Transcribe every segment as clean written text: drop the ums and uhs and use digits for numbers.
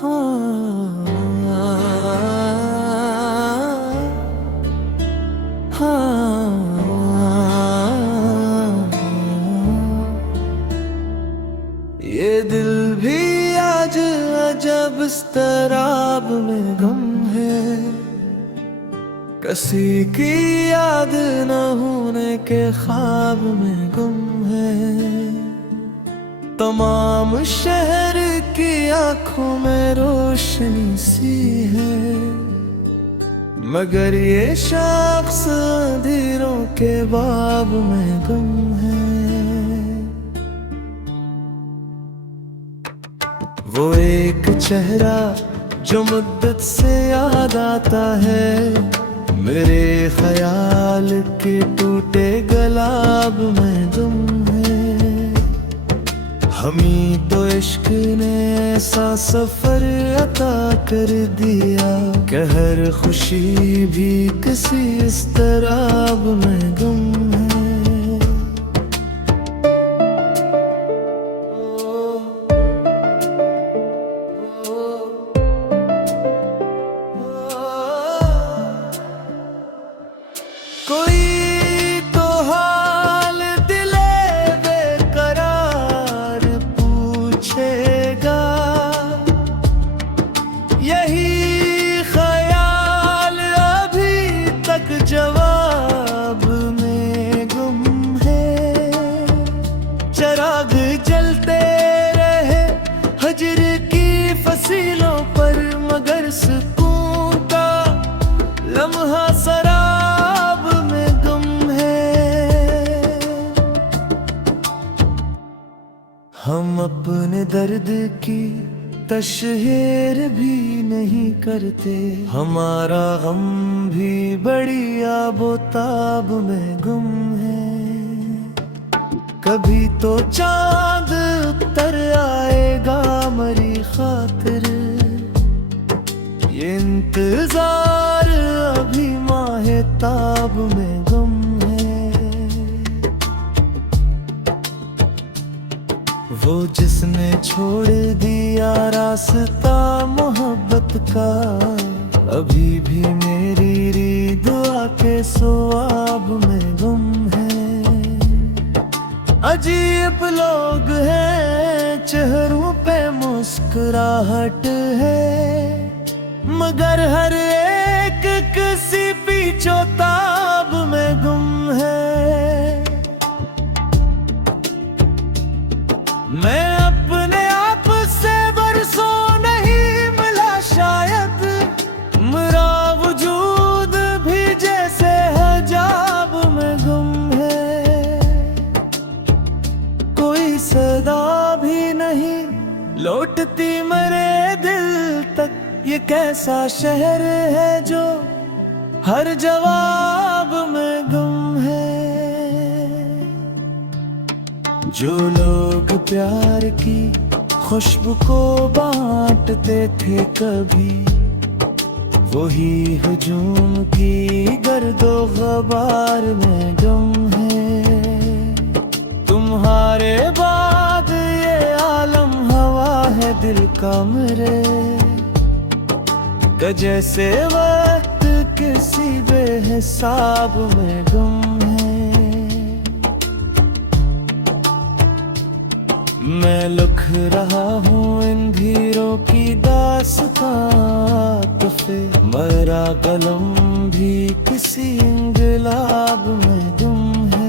हाँ, हाँ, ये दिल भी आज अजब इस्तराब में गम है। किसी की याद न होने के ख्वाब में गुम है। तमाम शहर की आंखों में रोशनी सी है, मगर ये शख्स अंधेरों के बाब में गुम है। वो एक चेहरा जो मुद्दत से याद आता है, मेरे ख्याल के टूटे गुलाब में गुम है। हमी तो इश्क ने ऐसा सफर अता कर दिया कि हर खुशी भी किसी इस्तराब में गुम है। कोई तो हाल दिले बेकरार पूछेगा, यही ख्याल अभी तक जवाब में गुम है। चिराग जलते रहे हजर की फसीलों पर, मगर सुकून का लम्हा सरा हम अपने दर्द की तशहीर भी नहीं करते। हमारा गम भी बड़ी आबोताब में गुम है। कभी तो चांद उतर आएगा मरी खातिर, ये इंतजार अभी माहिताब में गुम है। वो जिसने छोड़ दिया रास्ता मोहब्बत का, अभी भी मेरी दुआ के सवाब में गुम है। अजीब लोग हैं, चेहरों पे मुस्कुराहट है, मगर हर एक किसी पीछोताब में गुम है। मैं अपने आप से बरसों नहीं मिला शायद, मेरा वजूद भी जैसे हजाब में गुम है। कोई सदा भी नहीं लौटती मेरे दिल तक, ये कैसा शहर है जो हर जवाब में गुम है। जो लोग प्यार की खुशबू को बांटते थे कभी, वही हुजूम की गर्दो ग़बार में गुम है। तुम्हारे बाद ये आलम हवा है दिल का मेरे, कि जैसे वक्त किसी बेहिसाब में गुम है। मैं लिख रहा हूँ इन धीरों की दास्तां तो फिर मेरा कलम भी किसी इंगलाब में गुम है।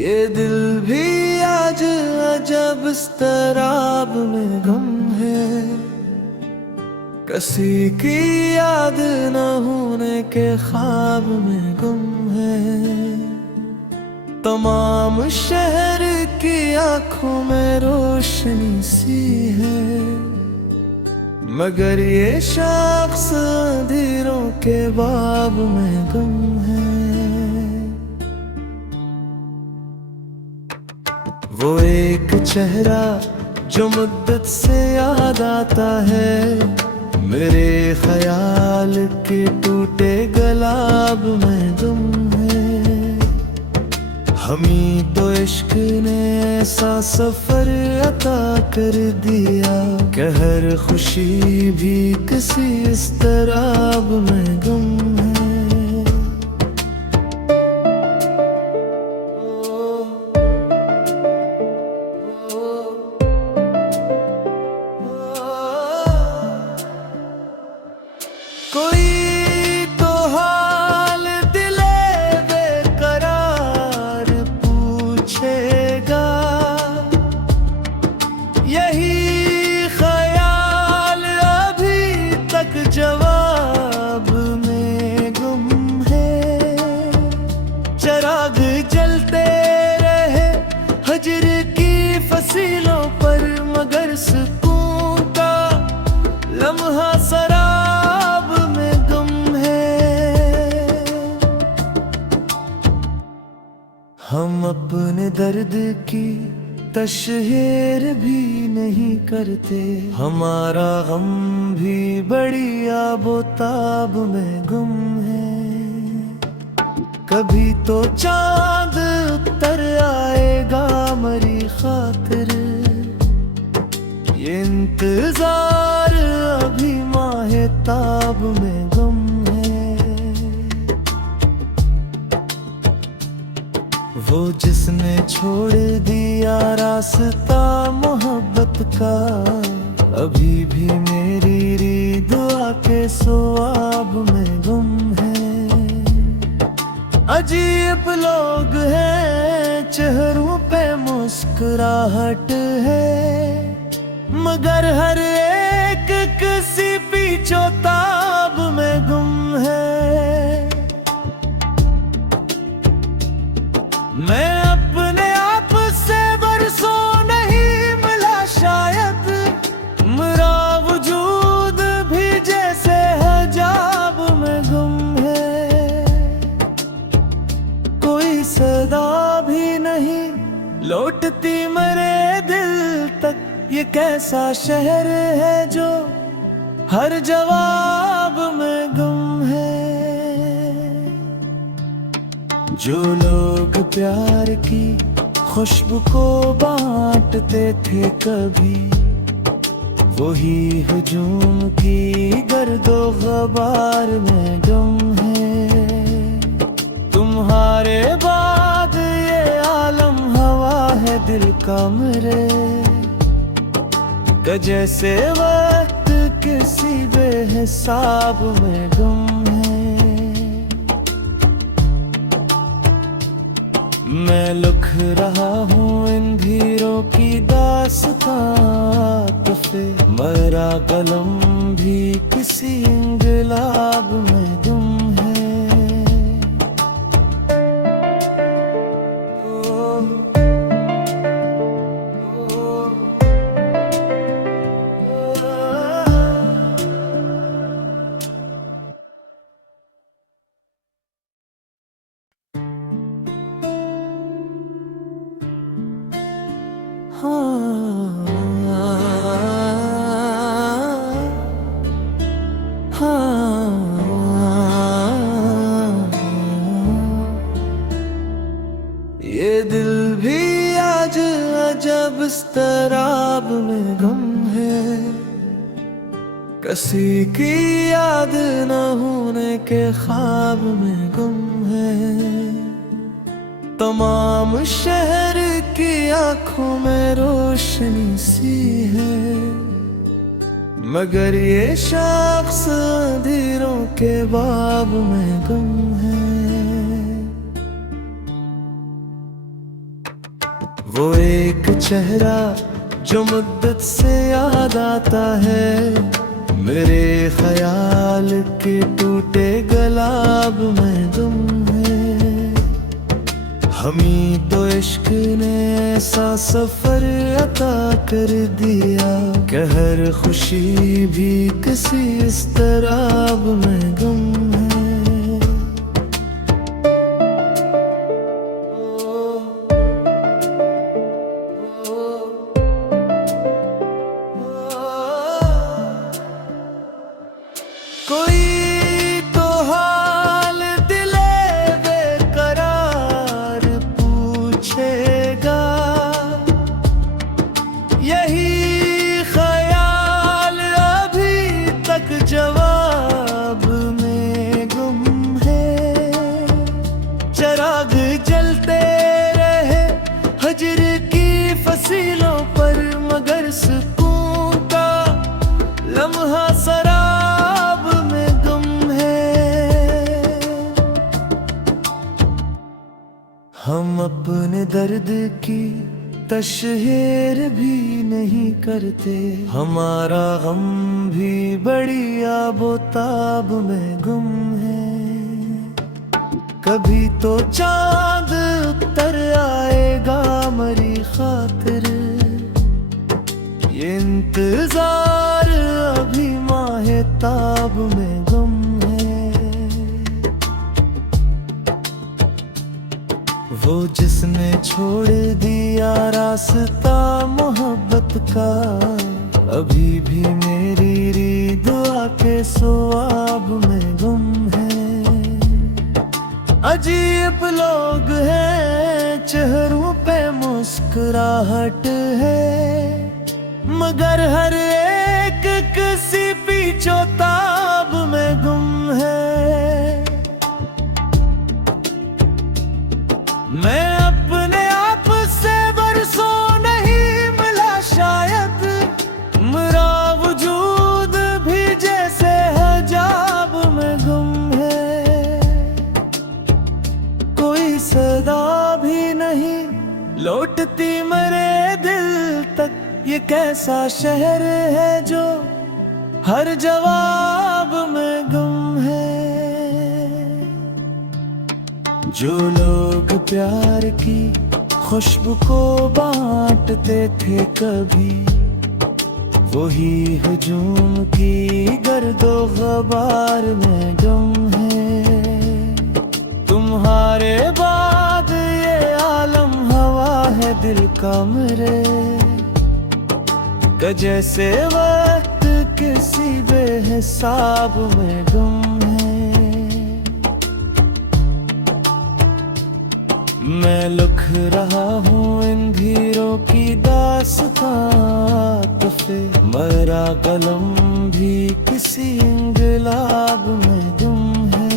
ये दिल भी आज अजब इस्तराब में गम है। किसी की याद न होने के ख्वाब में गुम है। तमाम शहर की आंखों में रोशनी सी है, मगर ये शख्स अंधेरों के बाब में गुम है। वो एक चेहरा जो मुद्दत से याद आता है, मेरे ख्याल के टूटे गुलाब में गुम है। हमी तो इश्क ने ऐसा सफर अता कर दिया कि हर खुशी भी किसी इस्तराब में गुम है। कोई तो हाल दिले बेकरार पूछेगा, यही ख्याल अभी तक जवाब में गुम है। चिराग जलते रहे हजर की फसीलों पर, मगर सुकून का लम्हा शराब में गुम है। हम अपने दर्द की तशहीर भी नहीं करते, हमारा गम भी बड़ी आबोताब में गुम है। कभी तो चांद उतर आएगा मरी खातिर, ये इंतजार अभी माहिताब में गुम है। वो जिसने छोड़ दिया रास्ता मोहब्बत का, अभी भी मेरी दुआ के सवाब में गुम है। अजीब लोग हैं, चेहरों पे मुस्कुराहट है, मगर हर एक किसी पीछोताब में गुम है। मैं अपने आप से बरसों नहीं मिला शायद, मेरा वजूद भी जैसे हजाब में गुम है। कोई सदा भी नहीं लौटती मेरे दिल तक, ये कैसा शहर है जो हर जवाब में गुम है। जो लोग प्यार की खुशबू को बांटते थे कभी, वही हुजूम की गर्दो ग़बार में गुम है। तुम्हारे बाद ये आलम हवा है दिल का मेरे, कि जैसे वक्त किसी बेहिसाब में गुम है। मैं लिख रहा हूँ इन धीरों की दास्तां, तो फिर मेरा कलम भी किसी इंगलाब में गुम है। ये दिल भी आज अजब इस्तराब में गम है, किसी की याद न होने के ख्वाब में गुम है। तमाम शहर की आंखों में रोशनी सी है, मगर ये शख्स अंधेरों के बाब में गुम है। वो एक चेहरा जो मुद्दत से याद आता है, मेरे ख्याल के टूटे गुलाब में गुम है। हमी तो इश्क ने ऐसा सफर अता कर दिया, कहर खुशी भी किसी इस तरह में गुम है। कोई तो हाल दिले बेकरार पूछेगा, यही ख्याल अभी तक जवाब में गुम है। चिराग जलते रहे हजर की फसीलों पर, मगर सुकून का लम्हा शराब में गुम है। हम अपने दर्द की तशहीर भी नहीं करते, हमारा गम भी बड़ी आबोताब में गुम है। कभी तो चांद उतर आएगा मरी खातिर, ये इंतजार अभी माहे ताब में गुम है। वो जिसने छोड़ दिया रास्ता मोहब्बत का, अभी भी मेरी दुआ के सवाब में गुम है। अजीब लोग हैं, चेहरों पे मुस्कुराहट है, मगर हर एक किसी पीछोताब में गुम है। मैं अपने आप से बरसों नहीं मिला शायद, मेरा वजूद भी जैसे हजाब में गुम है। कोई सदा भी नहीं लौटती मेरे दिल तक, ये कैसा शहर है जो हर जवाब में गुम है। जो लोग प्यार की खुशबू को बांटते थे कभी, वही हुजूम की गर्दो ग़बार में गुम है। तुम्हारे बाद ये आलम हवा है दिल का मेरे, जैसे वक्त किसी बेहिसाब में गुम है। मैं लिख रहा हूँ इन धीरों की दास्तां, तो फिर मेरा कलम भी किसी इंगलाब में गुम है।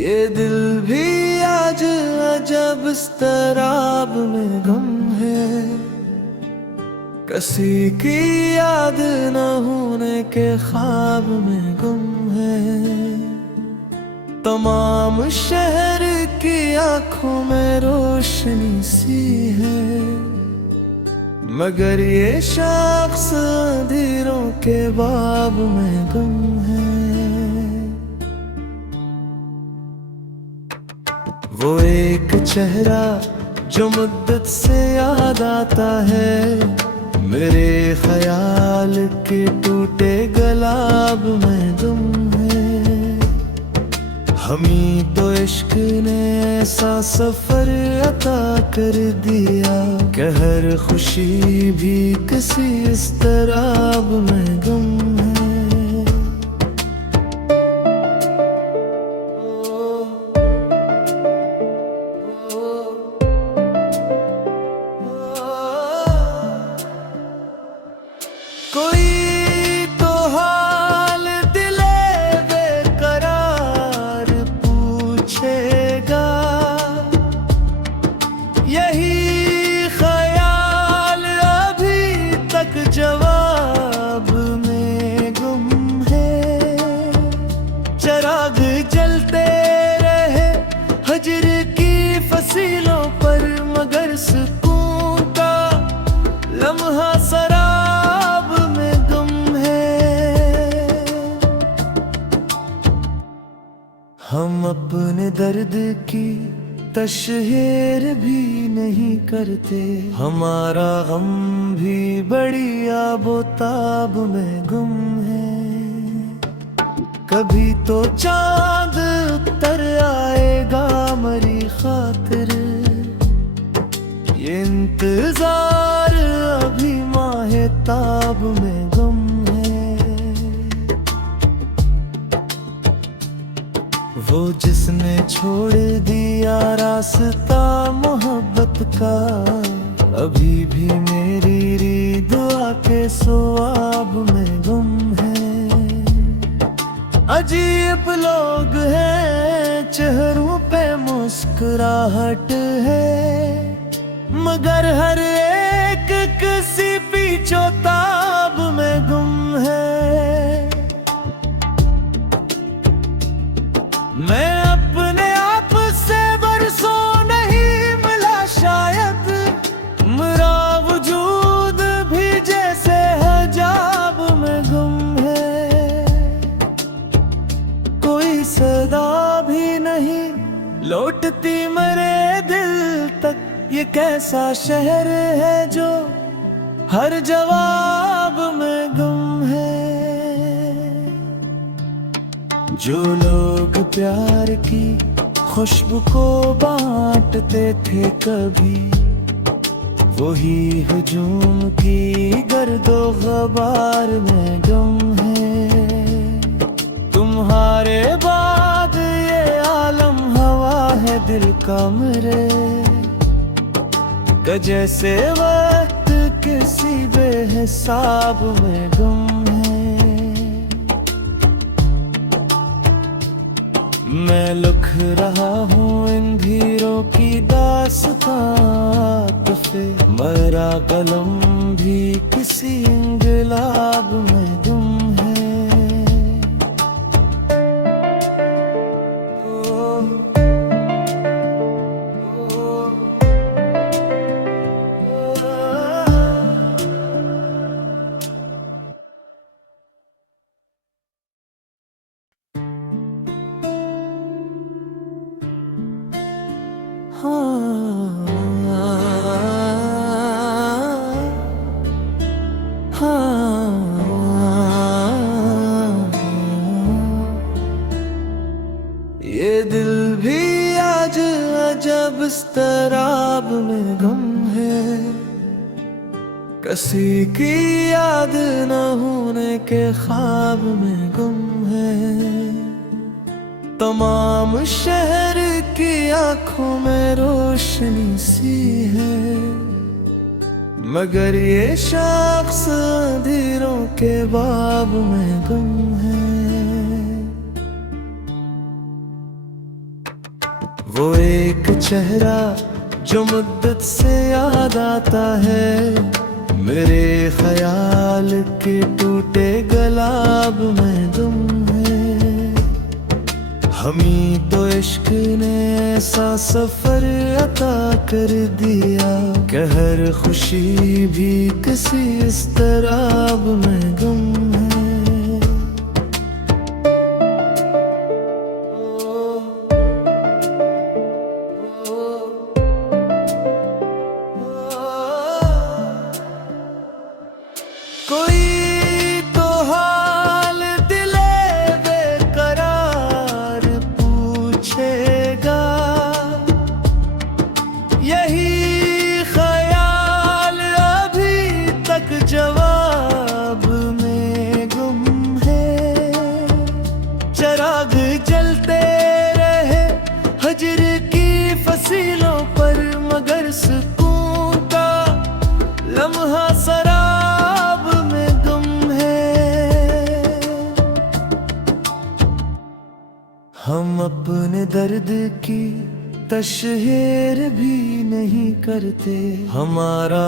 ये दिल भी आज अजब इस्तराब में गुम है, किसी की याद न होने के ख्वाब में गुम है। तमाम शहर की आंखों में रोशनी सी है, मगर ये शख्स अंधेरों के बाब में गुम है। वो एक चेहरा जो मुद्दत से याद आता है, मेरे ख्याल के टूटे गलाब में गुम है। हमी तो इश्क ने ऐसा सफर अता कर दिया, कहर खुशी भी किसी इस तरह में गुम है। कोई तो हाल दिले बेकरार पूछेगा, हम अपने दर्द की तशहीर भी नहीं करते, हमारा गम भी बड़ी आबोताब में गुम है। कभी तो चांद उतर आएगा मरी खातिर, ये इंतजार अभी माहिताब में गुम है। वो जिसने छोड़ दिया रास्ता मोहब्बत का, अभी भी मेरी दुआ के सवाब में गुम है। अजीब लोग हैं, चेहरों पे मुस्कुराहट है, मगर हर एक किसी पीछोताब में गुम है। मैं अपने आप से बरसों नहीं मिला शायद, मेरा वजूद भी जैसे हिजाब में गुम है। कोई सदा भी नहीं लौटती मेरे दिल तक, ये कैसा शहर है जो हर जवाब में गुम है। जो लोग प्यार की खुशबू को बांटते थे कभी, वही हुजूम की गर्दो गबार में गुम है। तुम्हारे बाद ये आलम हवा है दिल का मेरे, जैसे वक्त किसी बेहिसाब में गुम है। मैं लिख रहा हूँ इन धीरों की दास्तां पे, मेरा कलम भी किसी इंगलाब में गुम है। ये दिल भी आज अजब इस्तराब में गुम है, किसी की याद न होने के ख्वाब में गुम है। तमाम शहर की आंखों में रोशनी सी है, मगर ये शख्स अंधेरों के बाब में गुम है। वो एक चेहरा जो मुद्दत से याद आता है, मेरे ख्याल के टूटे गलाब में गुम है। हमी तो इश्क ने ऐसा सफर अता कर दिया, कि हर खुशी भी किसी इस्तराब में गुम है। कोई तो हाल दिले बेकरार पूछेगा, यही ख्याल अभी तक जवाब में गुम है। चराग जलते रहे हजर की फसीलों पर, मगर सुकून का लम्हा शराब में गुम है। हम अपने दर्द की तशहीर भी नहीं करते, हमारा